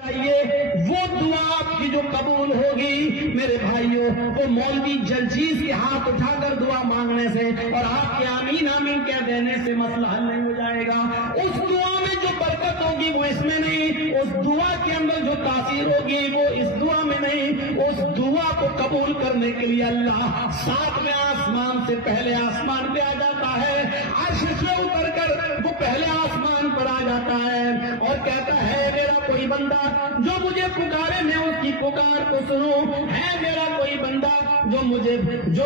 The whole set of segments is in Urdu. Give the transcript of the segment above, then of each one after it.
وہ دعا آپ کی جو قبول ہوگی میرے بھائیوں، وہ مولوی جلچیز کے ہاتھ اٹھا کر دعا مانگنے سے اور آپ کے آمین آمین کہہ دینے سے مسئلہ حل نہیں ہو جائے گا۔ اس دعا میں جو برکت ہوگی وہ اس میں نہیں، اس دعا کے اندر جو تاثیر ہوگی وہ اس دعا میں نہیں۔ اس دعا کو قبول کرنے کے لیے اللہ ساتویں آسمان سے پہلے آسمان پہ آ جاتا ہے، عرش سے اتر کر وہ پہلے آسمان پر آ جاتا ہے اور کہتا ہے میرا کوئی بندہ جو مجھے پکارے میں اس کی پکار کو سنوں، ہے میرا کوئی بندہ جو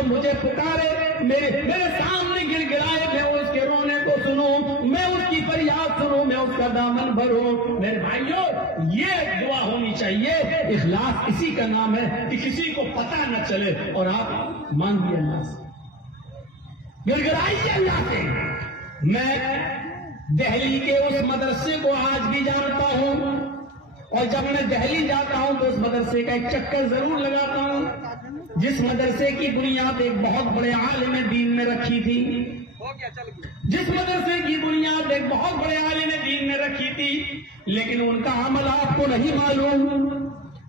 مجھے پکارے میرے سامنے گر گرائے میں اس کے رونے کو سنوں، میں اس کی فریاد سنوں، میں اس کا دامن بھروں۔ میرے بھائیوں یہ دعا ہونی چاہیے۔ اخلاص اسی کا نام ہے کہ کسی کو پتہ نہ چلے اور آپ مانگیے اللہ سے، گر گرائیے اللہ سے۔ میں دہلی کے اس مدرسے کو آج بھی جانتا ہوں اور جب میں دہلی جاتا ہوں تو اس مدرسے کا ایک چکر ضرور لگاتا ہوں، جس مدرسے کی بنیاد ایک بہت بڑے عالم دین میں رکھی تھی، جس مدرسے کی بنیاد ایک بہت بڑے عالم دین میں رکھی تھی، لیکن ان کا عمل آپ کو نہیں معلوم۔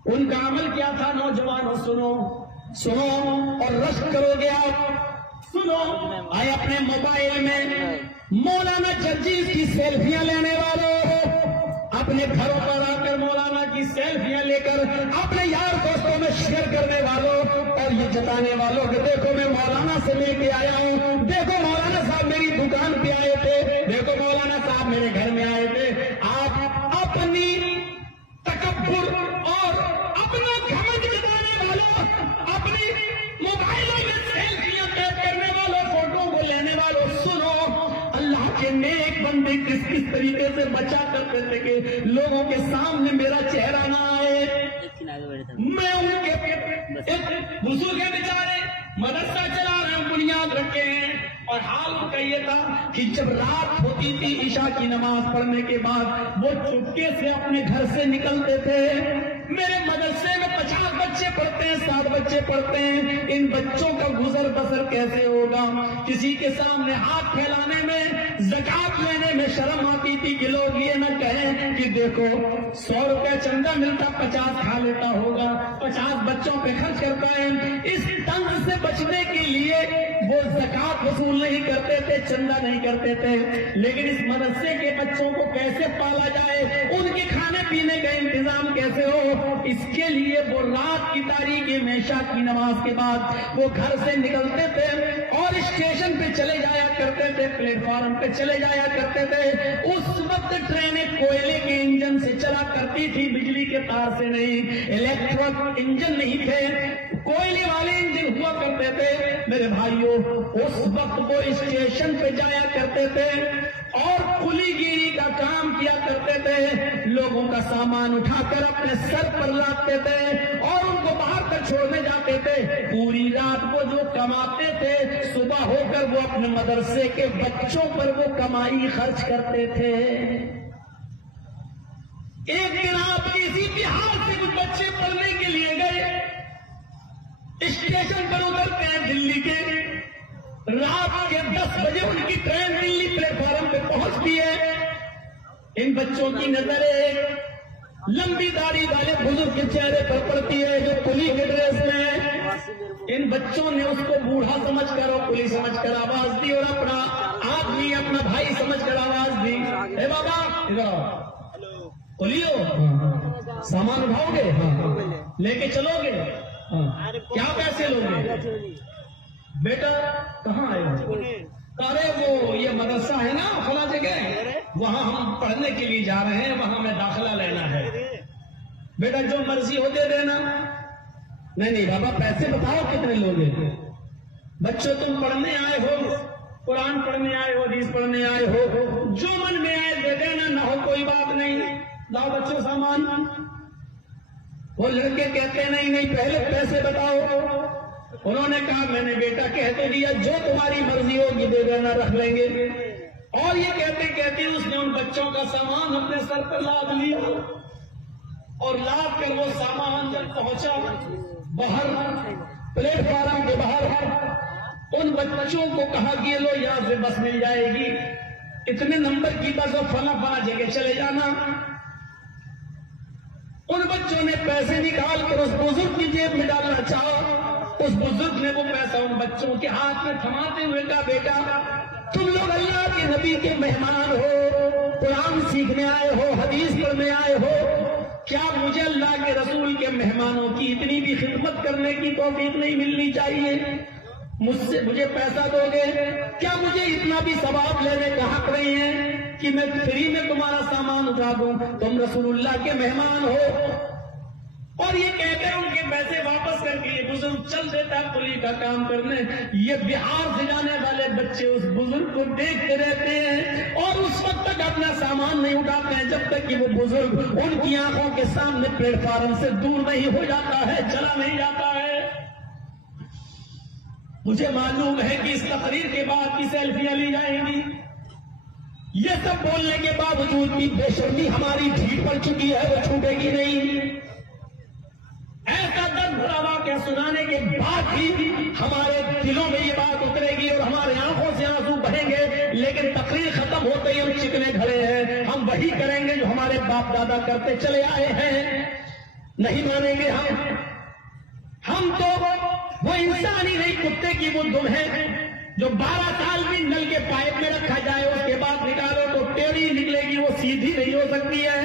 ان کا عمل کیا تھا؟ نوجوانوں سنو اور رشک کرو گے آپ، سنو۔ آئے اپنے موبائل میں مولانا جلچیز کی سیلفیاں لینے والوں، اپنے گھروں پر آ کر مولانا کی سیلفیاں لے کر اپنے یار دوستوں میں شیئر کرنے والوں اور یہ جتانے والوں کہ دیکھو میں مولانا سے لے کے آیا ہوں، دیکھو مولانا صاحب میری دکان پہ آئے تھے، دیکھو مولانا صاحب میرے گھر میں آئے تھے۔ آپ اپنی تکبر اور اپنا گھمنڈ جتانے والوں، اپنی موبائلوں میں سیلفیاں قید کرنے والوں، فوٹو کو لینے والوں، سنو اللہ کے نیک بندے کس طریقے سے بچا کرتے تھے کہ لوگوں کے سامنے میرا چہرہ نہ آئے۔ میں ان کے بزرگ بیچارے مدرسہ چلا رہے ہیں، بنیاد رکھے ہیں، اور حال ان کا یہ تھا کہ جب رات ہوتی تھی عشاء کی نماز پڑھنے کے بعد وہ چپکے سے اپنے گھر سے نکلتے تھے۔ میرے مدرسے میں 50 بچے پڑھتے ہیں، 60 بچے پڑھتے ہیں، ان بچوں کا گزر بسر کیسے ہوگا؟ کسی کے سامنے ہاتھ پھیلانے میں، زکات لینے میں شرم آتی تھی کہ لوگ یہ نہ کہیں کہ دیکھو 100 روپے چندہ ملتا 50 کھا لیتا ہوگا، 50 بچوں پہ خرچ کرتا ہے۔ اس طنز سے بچنے کے لیے وہ زکات وصول نہیں کرتے تھے، چندہ نہیں کرتے تھے، لیکن اس مدرسے کے بچوں کو کیسے پالا جائے، ان کے کھانے پینے کا انتظام کیسے ہو، اس کے لیے وہ رات کی تاریکی میں عشاء کی نماز کے بعد وہ گھر سے نکلتے تھے اور اسٹیشن پہ چلے جایا کرتے تھے، پلیٹ فارم پہ چلے جایا کرتے تھے۔ اس وقت ٹرینیں کوئلے کے انجن سے چلا کرتی تھی، بجلی کے تار سے نہیں، الیکٹرک انجن نہیں تھے، کوئلے والے انجن ہوا کرتے تھے۔ میرے بھائیوں اس وقت وہ اسٹیشن پہ جایا کرتے تھے اور کلی گیری کا کام کیا کرتے تھے، لوگوں کا سامان اٹھا کر اپنے سر پر لاتے تھے اور ان کو باہر تک چھوڑنے جاتے تھے۔ پوری رات وہ جو کماتے تھے صبح ہو کر وہ اپنے مدرسے کے بچوں پر وہ کمائی خرچ کرتے تھے۔ ایک دن آپ اسی بہار سے کچھ بچے پڑھنے کے لیے گئے، اسٹیشن پر اترتے ہیں دلی کے، رات کے 10 بجے ان کی ٹرین دلی پلیٹ فارم پہ پہنچتی ہے۔ ان بچوں کی نظر ایک لمبی داڑھی والے بزرگ کے چہرے پر پڑتی ہے جو کلی کے ڈریس میں ہے۔ ان بچوں نے اس کو بوڑھا سمجھ کر اور کلی سمجھ کر آواز دی اور اپنا آدمی اپنا بھائی سمجھ کر آواز دی، اے بابا ادھر کلی ہو، سامان اٹھاؤ گے؟ لے کے چلو گے؟ کیا پیسے لوگے؟ بیٹا کہاں آئے ہو؟ ارے وہ یہ مدرسہ ہے نا فلاں جگہ، وہاں ہم پڑھنے کے لیے جا رہے ہیں، وہاں میں داخلہ لینا ہے۔ بیٹا جو مرضی ہو دے دینا۔ نہیں بابا پیسے بتاؤ کتنے لوگ ہیں؟ بچوں تم پڑھنے آئے ہو، قرآن پڑھنے آئے ہو، حدیث پڑھنے آئے ہو، جو من میں آئے دے دینا، نہ ہو کوئی بات نہیں، لاؤ بچوں سامان۔ وہ لڑکے کہتے نہیں پہلے پیسے بتاؤ۔ انہوں نے کہا میں نے بیٹا کہتے دیا جو تمہاری مرضی ہوگی دے دینا، رکھ لیں گے۔ اور یہ کہتے کہتے اس نے ان بچوں کا سامان اپنے سر پر لاد لیا اور لاد کر وہ سامان جب پہنچا باہر پلیٹ فارم کے باہر، ان بچوں کو کہا کہ لو یہاں سے بس مل جائے گی، اتنے نمبر کی بس اور فلاں جگہ چلے جانا۔ ان بچوں نے پیسے نکال کر اس بزرگ کی جیب میں ڈالنا چاہا. اس بزرگ نے وہ پیسہ ان بچوں کے ہاتھ میں تھماتے ہوئے کہا بیٹا تم لوگ اللہ کے نبی کے مہمان ہو, قرآن سیکھنے آئے ہو, حدیث پڑھنے آئے ہو, کیا مجھے اللہ کے رسول کے مہمانوں کی اتنی بھی خدمت کرنے کی توفیق نہیں ملنی چاہیے؟ مجھے پیسہ دو گے, کیا مجھے اتنا بھی ثواب لینے کا حق نہیں ہے کہ میں فری میں تمہارا سامان اٹھا دوں؟ تم رسول اللہ کے مہمان ہو. اور یہ کہہ کر ان کے پیسے واپس کر کے یہ بزرگ چل دیتا کلی کا کام کرنے. یہ بہار سے جانے والے بچے اس بزرگ کو دیکھتے رہتے ہیں اور اس وقت تک اپنا سامان نہیں اٹھاتے ہیں جب تک کہ وہ بزرگ ان کی آنکھوں کے سامنے پلیٹ فارم سے دور نہیں ہو جاتا ہے, چلا نہیں جاتا ہے. مجھے معلوم ہے کہ اس تقریر کے بعد کی سیلفیاں لی جائیں گی. یہ سب بولنے کے باوجود بھی بے شرمی ہماری ڈھیل پڑ چکی ہے, وہ چھوٹے گی نہیں. ایسا درد بھرا واقعہ سنانے کے بعد بھی ہمارے دلوں میں یہ بات اترے گی اور ہمارے آنکھوں سے آنسو بہیں گے, لیکن تقریر ختم ہوتے ہی ہم چکنے کھڑے ہیں. ہم وہی کریں گے جو ہمارے باپ دادا کرتے چلے آئے ہیں. نہیں مانیں گے ہم تو وہ انسان ہی نہیں, کتے کی وہ دم ہے جو 12 سال بھی نل کے پائپ میں رکھا جائے اس کے بعد نکالو تو ٹیڑھی نکلے گی, وہ سیدھی نہیں ہو سکتی ہے.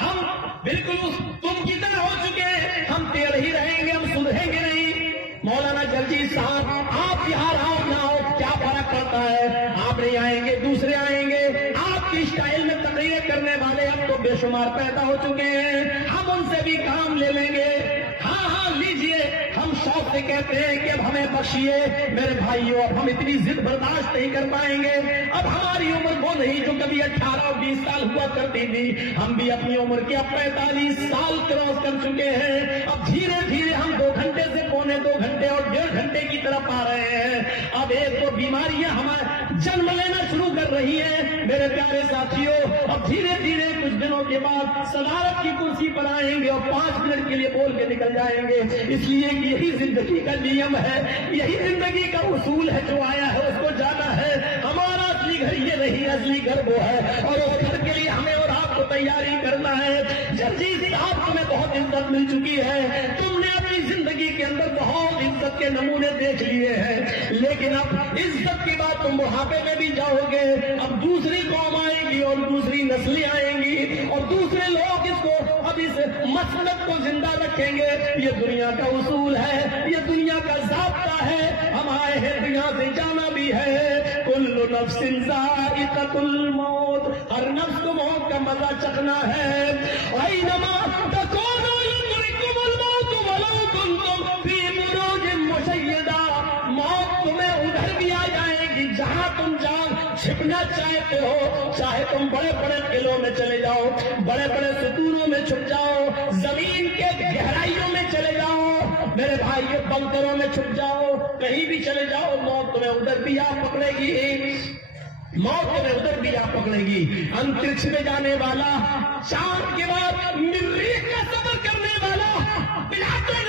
ہم بالکل اس تم کی طرح ہو چکے ہیں, ہم ٹیڑھ ہی رہیں گے, ہم سدھریں گے نہیں. مولانا جلجیت صاحب آپ بہار آؤ نہ آؤ کیا فرق پڑتا ہے؟ آپ نہیں آئیں گے, دوسرے آئیں گے. آپ کی اسٹائل میں تقریر کرنے والے اب تو بے شمار پیدا ہو چکے ہیں, ہم ان سے بھی کام لے لیں گے. ہاں لیجئے, ہم شوق سے کہتے ہیں کہ اب ہمیں بخشیے میرے بھائیوں, اب ہم اتنی ضد برداشت نہیں کر پائیں گے. اب ہماری عمر وہ نہیں جو کبھی 18 اور 20 سال ہوا کرتی تھی, ہم بھی اپنی عمر کے اب 45 سال کراس کر چکے ہیں. اب دھیرے دھیرے ہم 2 گھنٹے سے پونے 2 گھنٹے اور 1.5 گھنٹے کی طرف آ رہے ہیں. اب ایک تو بیماریاں ہمارے جنم لینا شروع کر رہی ہیں میرے پیارے ساتھیوں. اب دھیرے دھیرے کچھ دنوں کے بعد صدارت کی کرسی پر آئیں گے اور 5 منٹ کے لیے بول کے نکل جائیں گے, اس لیے کہ یہی زندگی کا نیم ہے, یہی زندگی کا اصول ہے. جو آیا ہے اس کو جانا ہے. ہمارا اصلی گھر یہ نہیں, اصلی گھر وہ ہے, اور اس گھر کے لیے ہمیں اور آپ کو تیاری کرنا ہے. جلجیت صاحب تمہیں بہت عزت مل چکی ہے, تم نے اپنی زندگی کے اندر بہت عزت کے نمونے دیکھ لیے ہیں, لیکن اب عزت کے بعد تم بڑھاپے میں بھی جاؤ گے. اب دوسری قوم آئے گی اور دوسری نسلیں آئیں گی اور دوسرے لوگ اس کو اب اس مسلک کو زندہ رکھیں گے. یہ دنیا کا اصول ہے, یہ دنیا کا ضابطہ ہے. ہم آئے ہیں دنیا سے جانا بھی ہے. کل نفس ذائقۃ الموت, ہر نفس کو موت کا مزہ چکھنا ہے. اینما تکونوا یدرککم الموت ولو کنتم فی بروج مشیدہ, موت تمہیں ادھر بھی آ جائے گی جہاں تم جان چھپنا چاہتے ہو. چاہے تم بڑے بڑے قلعوں میں چلے جاؤ, بڑے بڑے ستونوں میں چھپ جاؤ, زمین کے گہرائیوں میں چلے جاؤ, میرے بھائی کے بنکروں میں چھپ جاؤ, کہیں بھی چلے جاؤ, موت تمہیں ادھر بھی آ پکڑے گی. موت تمہیں ادھر بھی آ پکڑے گی. انترکش میں جانے والا, چاند کے بعد مریخ کا سفر کرنے والا, پلاٹو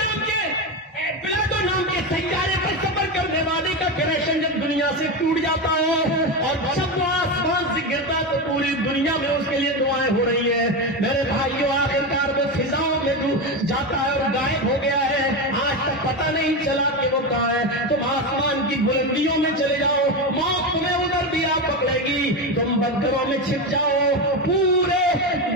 نام کے سیارے پر سفر کرنے والے کا کنیکشن جب دنیا سے ٹوٹ جاتا ہے اور جب وہ آسمان سے گرتا تو پوری دنیا میں اس کے لیے دعائیں ہو رہی ہیں. میرے بھائیوں آخرکار وہ فضاؤں میں جاتا ہے اور غائب ہو گیا ہے, آج تک پتہ نہیں چلا کہ وہ کہاں ہے. تم آسمان کی بلندیوں میں چلے جاؤ, موت تمہیں ادھر بھی آ پکڑے گی. تم بنکروں میں چھپ جاؤ, پورے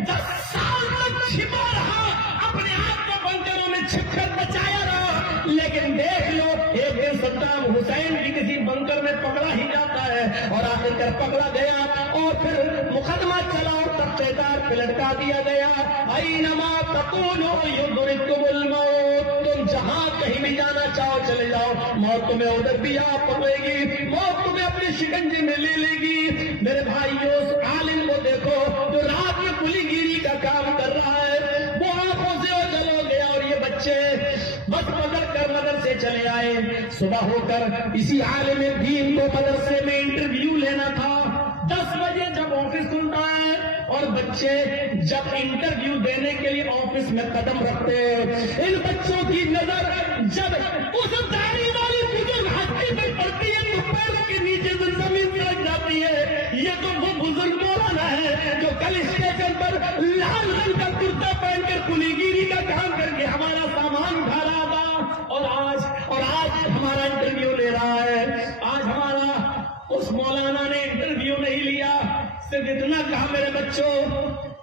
10 سال تک چھپا رہا, اپنے آپ کو بنکروں میں چھپ کر بچایا رہا, لیکن دیکھ لو ایک دن صدام حسین بھی کسی بنکر میں پکڑا ہی جاتا ہے اور آخر کر پکڑا گیا اور پھر مقدمہ چلا اور تختہ دار پہ لٹکا دیا گیا. اینما تکونوا یدرککم الموت, تم جہاں کہیں بھی جانا چاہو چلے جاؤ, موت تمہیں ادھر بھی آ پکڑے گی, موت تمہیں اپنی شکنجے میں لے لے گی. میرے بھائیوں اس عالم کو دیکھو جو رات میں کلی گیری کا کام کر رہا ہے, وہ آنکھوں سے اوجھل ہو گیا اور یہ بچے بس مدرسے چلے آئے. صبح ہو کر اسی عالم دین کو مدرسے میں انٹرویو لینا تھا. 10 بجے جب آفس کھلتا ہے اور بچے جب انٹرویو دینے کے لیے آفس میں قدم رکھتے ہیں, ان بچوں کی نظر جب اس داڑھی والی بزرگ ہستی پر پڑتی ہے تو پیروں کے نیچے سے زمین لگ جاتی ہے. یہ تو وہ بزرگ مولانا ہے جو کل اسٹیشن پر لال رنگ کا کرتا پہن کر کلی گیری تبلیغی کا کام کر کے ہمارا سامان اٹھا رہا تھا، اور آج ہمارا انٹرویو لے رہا ہے. آج ہمارا اس مولانا نے انٹرویو نہیں لیا، صرف اتنا کہا میرے بچوں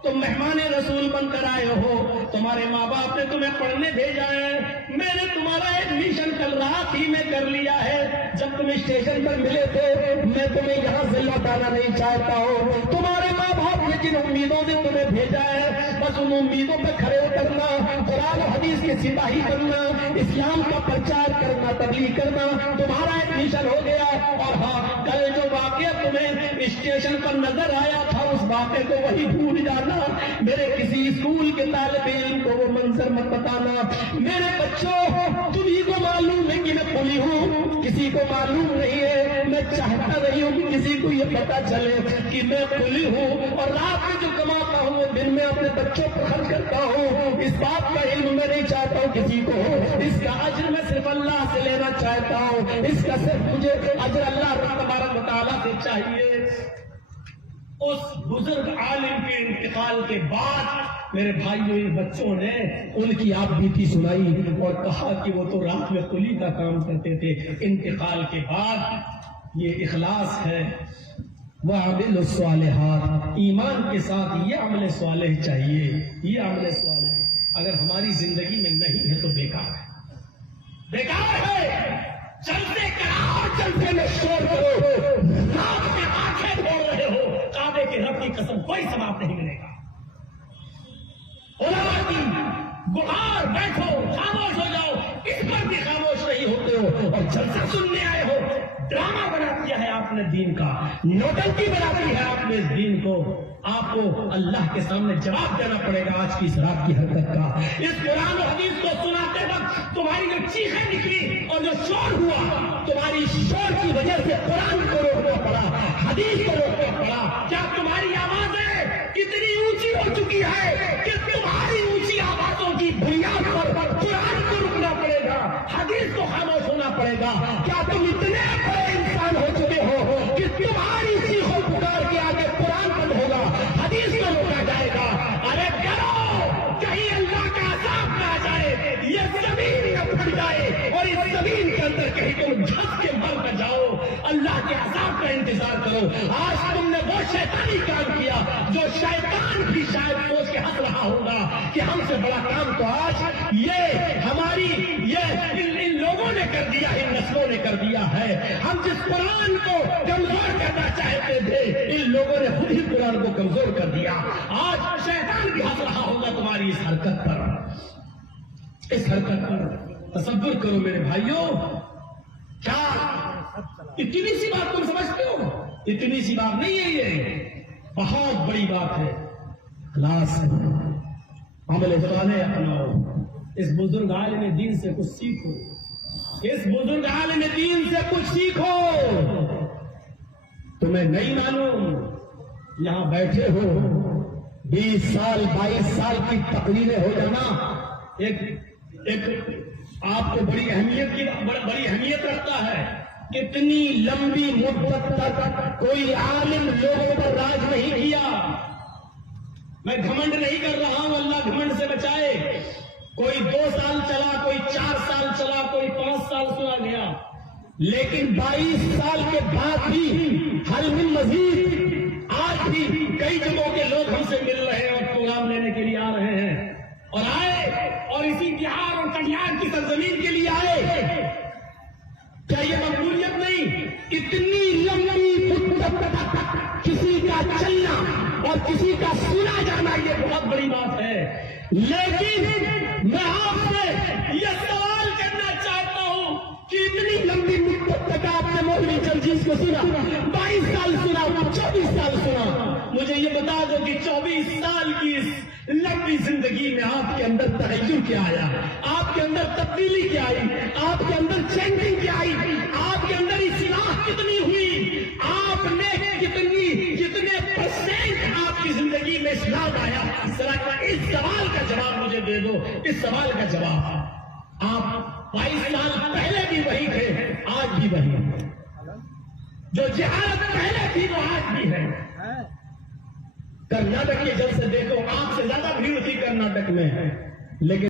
تم مہمان رسول بن کر آئے ہو، تمہارے ماں باپ نے تمہیں پڑھنے بھیجا ہے، میں نے تمہارا ایڈمیشن کل رات ہی میں کر لیا ہے. جب تم اسٹیشن پر ملے تھے میں تمہیں یہاں سے لوٹانا نہیں چاہتا ہوں. تمہارے ماں باپ نے جن امیدوں سے تمہیں بھیجا ہے بس ان امیدوں پہ کھڑے اترنا، قرآن و حدیث کے سپاہی بننا، اسلام کا پرچار کرنا، تبلیغ کرنا. تمہارا ایڈمیشن ہو گیا. اور ہاں، کل جو واقعہ تمہیں اسٹیشن پر نظر آیا تھا اس واقعے کو وہی بھول جانا. میرے کسی اسکول کے طالب علم کو وہ منظر مت بتانا. میرے بچوں تمہیں کو معلوم ہے کہ میں پولی ہوں، کسی کو معلوم نہیں ہے. میں چاہتا نہیں ہوں کہ کسی کو یہ پتا چلے کہ میں پولی ہوں، اور رات میں جو کماتا ہوں دن میں اپنے بچوں پر خرچ کرتا ہوں. اس بات کا علم میں نہیں چاہتا ہوں کسی کو. اس کا اجر میں صرف اللہ سے لینا چاہتا ہوں. اس کا صرف مجھے اجر اللہ تبارک و تعالیٰ سے چاہیے. اس بزرگ عالم کے انتقال کے بعد میرے بھائیوں ان بچوں نے ان کی آپ بیتی سنائی اور کہا کہ وہ تو رات میں قلی کا کام کرتے تھے. انتقال کے بعد یہ اخلاص ہے. وَعَمِلُوا الصَّالِحَاتِ، ایمان کے ساتھ یہ عمل صالح چاہیے. یہ عمل صالح اگر ہماری زندگی میں نہیں ہے تو بیکار ہے، بیکار ہے. چلتے کراؤ، چلتے میں شور کرو، رات میں آنکھیں کھول رہے ہو، کعبے کے رب کی قسم کوئی ثواب نہیں ملے گا. علماء کی بخار بیٹھو، خاموش ہو جاؤ، اس پر بھی خاموش نہیں ہوتے ہو. اور جلسہ سننے آئے ہو، ڈرامہ بنا دیا ہے آپ نے دین کا، نوٹنکی بنا دی ہے آپ نے اس دین کو. آپ کو اللہ کے سامنے جواب دینا پڑے گا آج کی اس رات کی حرکت کا. اس قرآن و حدیث کو سناتے وقت تمہاری جو چیخیں نکلی اور جو شور ہوا، تمہاری شور کی وجہ سے قرآن کو روکنا پڑا، حدیث کو روکنا پڑا. کیا تمہاری آوازیں اتنی اونچی ہو چکی ہے کہ تمہاری اونچی آوازوں کی بنیاد پر قرآن کو رکنا پڑے گا، حدیث کو خاموش ہونا پڑے گا؟ کیا تم اتنے بڑے انسان ہو چکے ہو کہ تمہاری چیخوں پکار کے آگے قرآن بند ہوگا، حدیث کو روکا جائے گا؟ ارے ڈرو، کہیں اللہ کا عذاب نہ آ جائے، یہ زمین نہ پھٹ جائے اور اس زمین کے اندر کہیں تم جھنس کے مر نہ جاؤ. اللہ کے عذاب کا انتظار کرو. آج تم نے وہ شیطانی کام کیا جو شیطان بھی شاید سوچ کے ہنس رہا ہوگا کہ ہم سے بڑا کام تو آج یہ ہماری ان لوگوں نے کر دیا، ان نسلوں نے کر دیا ہے. ہم جس قرآن کو کمزور کرنا چاہتے تھے ان لوگوں نے خود ہی قرآن کو کمزور کر دیا. آج شیطان بھی ہنس رہا ہوگا تمہاری اس حرکت پر. اس حرکت پر تصور کرو میرے بھائیوں. کیا اتنی سی بات تم سمجھتے ہو؟ اتنی سی بات نہیں ہے، یہ بہت بڑی بات ہے. اخلاص ہے، عمل صالح اپناؤ. اس بزرگ عالم دین سے کچھ سیکھو، اس بزرگ عالم دین سے کچھ سیکھو. تمہیں نہیں معلوم یہاں بیٹھے ہو 20 سال 22 سال کی تقریریں ہو جانا ایک آپ کو بڑی اہمیت رکھتا ہے. کتنی لمبی مدت تک کوئی عالم لوگوں پر راج نہیں کیا. میں گھمنڈ نہیں کر رہا ہوں، اللہ گھمنڈ سے بچائے. کوئی 2 سال چلا، کوئی 4 سال چلا، کوئی 5 سال سنا گیا، لیکن 22 سال کے بعد بھی حل من مزید آج بھی کئی جگہوں کے لوگ ہم سے مل رہے ہیں اور پروگرام لینے کے لیے آ رہے ہیں، اور آئے اور اسی بہار اور کٹیہار کی سرزمین کے لیے آئے. کیا یہ مقبولیت نہیں؟ اتنی لمبی مدت تک کسی کا چلنا اور کسی کا سنا جانا یہ بہت بڑی بات ہے. لیکن میں آپ سے یہ سوال کرنا چاہتا ہوں کہ اتنی لمبی مدت تک آپ نے مولوی جلجیز کو سنا، 22 سال سنا، 24 سال سنا. مجھے یہ بتا دو کہ 24 سال کی اس لمبی زندگی میں آپ کے اندر تغیر کیا آیا، آپ کے اندر تبدیلی کیا آئی، آپ کے اندر چینجنگ کیا آئی، آپ کے اندر اصلاح کتنی ہوئی، آپ نے کتنے پرسنٹ آپ کی زندگی میں اصلاح آیا. اس سوال کا جواب مجھے دے دو. اس سوال کا جواب، آپ 22 سال پہلے بھی وہی تھے، آج بھی وہی ہے. جو جہالت پہلے تھی وہ آج بھی ہے. کرناٹک کے جلسے دیکھو، آپ سے زیادہ بھیڑ تھی کرناٹک میں. لیکن